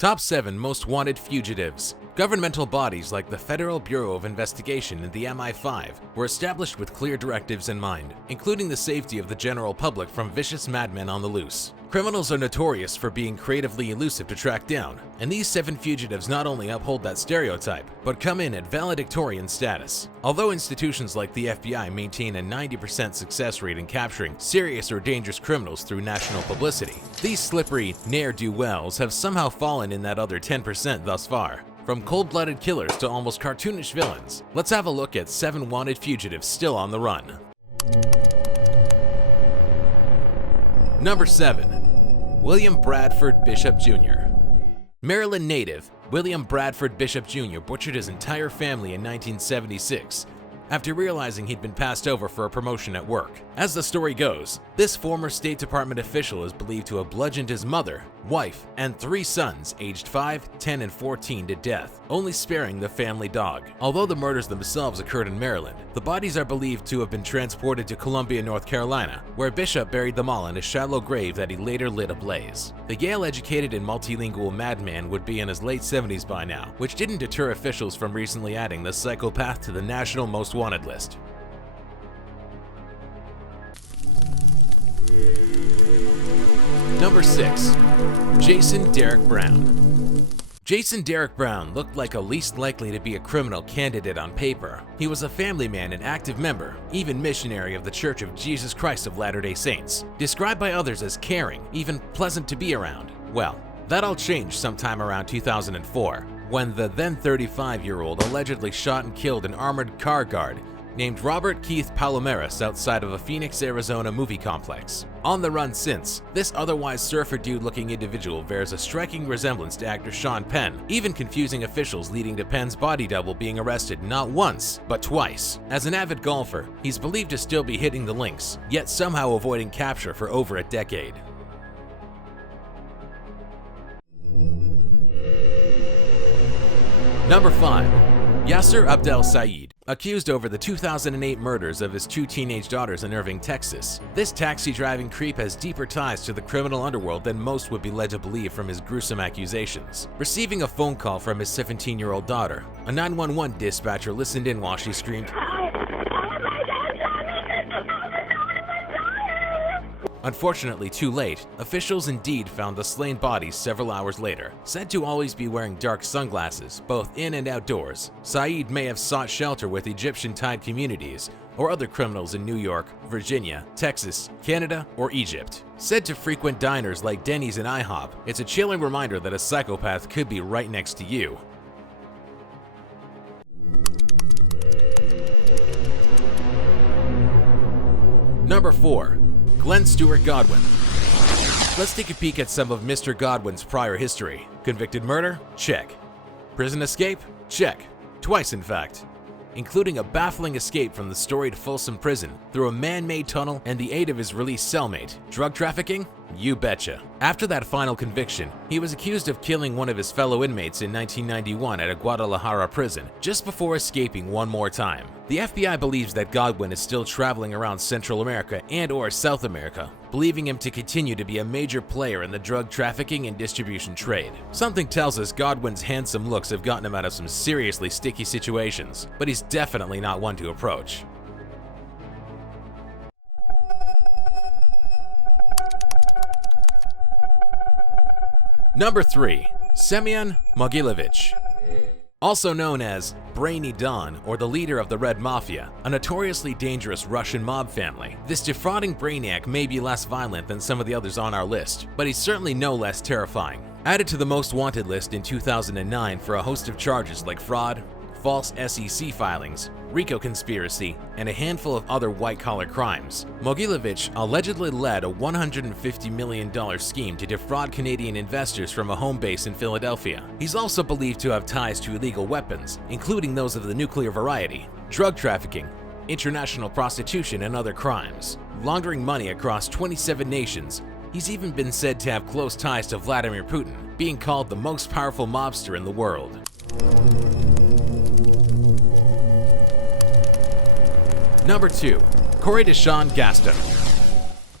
Top 7 Most Wanted Fugitives. Governmental bodies like the Federal Bureau of Investigation and the MI5 were established with clear directives in mind, including the safety of the general public from vicious madmen on the loose. Criminals are notorious for being creatively elusive to track down, and these 7 fugitives not only uphold that stereotype, but come in at valedictorian status. Although institutions like the FBI maintain a 90% success rate in capturing serious or dangerous criminals through national publicity, these slippery ne'er-do-wells have somehow fallen in that other 10% thus far. From cold-blooded killers to almost cartoonish villains, let's have a look at 7 wanted fugitives still on the run. Number 7. William Bradford Bishop Jr. Maryland native William Bradford Bishop Jr. butchered his entire family in 1976 after realizing he'd been passed over for a promotion at work. As the story goes, this former State Department official is believed to have bludgeoned his mother, wife, and 3 sons aged 5, 10, and 14 to death, only sparing the family dog. Although the murders themselves occurred in Maryland, the bodies are believed to have been transported to Columbia, North Carolina, where Bishop buried them all in a shallow grave that he later lit ablaze. The Yale-educated and multilingual madman would be in his late 70s by now, which didn't deter officials from recently adding the psychopath to the national most wanted list. Number 6. Jason Derek Brown. Jason Derek Brown looked like a least likely to be a criminal candidate on paper. He was a family man and active member, even missionary of the Church of Jesus Christ of Latter-day Saints, described by others as caring, even pleasant to be around. Well, that all changed sometime around 2004, when the then 35-year-old allegedly shot and killed an armored car guard named Robert Keith Palomares outside of a Phoenix, Arizona movie complex. On the run since, this otherwise surfer dude-looking individual bears a striking resemblance to actor Sean Penn, even confusing officials leading to Penn's body double being arrested not once, but twice. As an avid golfer, he's believed to still be hitting the links, yet somehow avoiding capture for over a decade. Number 5. Yaser Abdel Saeed. Accused over the 2008 murders of his 2 teenage daughters in Irving, Texas, this taxi-driving creep has deeper ties to the criminal underworld than most would be led to believe from his gruesome accusations. Receiving a phone call from his 17-year-old daughter, a 911 dispatcher listened in while she screamed, Unfortunately, too late, officials indeed found the slain bodies several hours later. Said to always be wearing dark sunglasses, both in and outdoors, Saeed may have sought shelter with Egyptian-tied communities or other criminals in New York, Virginia, Texas, Canada, or Egypt. Said to frequent diners like Denny's and IHOP, it's a chilling reminder that a psychopath could be right next to you. Number 4. Glen Stewart Godwin. Let's take a peek at some of Mr. Godwin's prior history. Convicted murder? Check. Prison escape? Check. Twice, in fact. Including a baffling escape from the storied Folsom Prison through a man-made tunnel and the aid of his released cellmate. Drug trafficking? You betcha. After that final conviction, he was accused of killing one of his fellow inmates in 1991 at a Guadalajara prison, just before escaping one more time. The FBI believes that Godwin is still traveling around Central America and/or South America, believing him to continue to be a major player in the drug trafficking and distribution trade. Something tells us Godwin's handsome looks have gotten him out of some seriously sticky situations, but he's definitely not one to approach. Number 3. Semion Mogilevich. Also known as Brainy Don or the leader of the Red Mafia, a notoriously dangerous Russian mob family, this defrauding brainiac may be less violent than some of the others on our list, but he's certainly no less terrifying. Added to the most wanted list in 2009 for a host of charges like fraud, false SEC filings, RICO conspiracy, and a handful of other white-collar crimes, Mogilevich allegedly led a $150 million scheme to defraud Canadian investors from a home base in Philadelphia. He's also believed to have ties to illegal weapons, including those of the nuclear variety, drug trafficking, international prostitution, and other crimes. Laundering money across 27 nations, he's even been said to have close ties to Vladimir Putin, being called the most powerful mobster in the world. Number 2. Cori Dashon Gaston.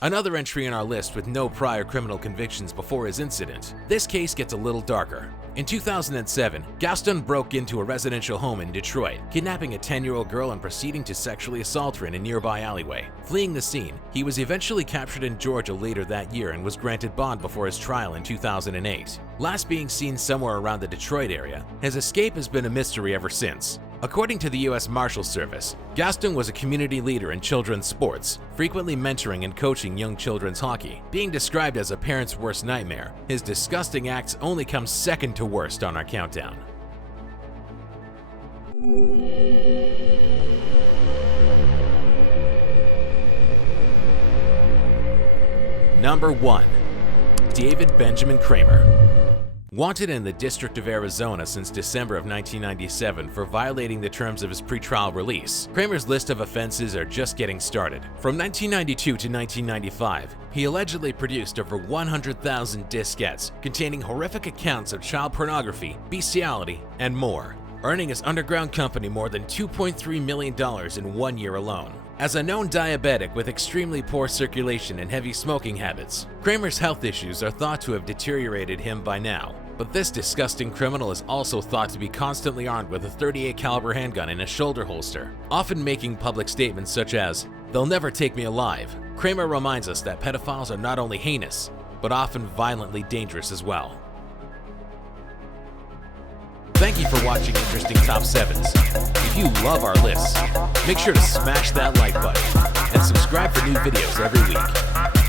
Another entry in our list with no prior criminal convictions before his incident. This case gets a little darker. In 2007, Gaston broke into a residential home in Detroit, kidnapping a 10-year-old girl and proceeding to sexually assault her in a nearby alleyway. Fleeing the scene, he was eventually captured in Georgia later that year and was granted bond before his trial in 2008. Last being seen somewhere around the Detroit area, his escape has been a mystery ever since. According to the U.S. Marshal Service, Gaston was a community leader in children's sports, frequently mentoring and coaching young children's hockey. Being described as a parent's worst nightmare, his disgusting acts only come second to worst on our countdown. Number 1. David Benjamin Kramer. Wanted in the District of Arizona since December of 1997 for violating the terms of his pretrial release, Kramer's list of offenses are just getting started. From 1992 to 1995, he allegedly produced over 100,000 diskettes containing horrific accounts of child pornography, bestiality, and more, earning his underground company more than $2.3 million in 1 year alone. As a known diabetic with extremely poor circulation and heavy smoking habits, Kramer's health issues are thought to have deteriorated him by now. But this disgusting criminal is also thought to be constantly armed with a .38 caliber handgun in a shoulder holster, often making public statements such as, "They'll never take me alive." Kramer reminds us that pedophiles are not only heinous, but often violently dangerous as well. Thank you for watching Interesting Top 7s. If you love our lists, make sure to smash that like button and subscribe for new videos every week.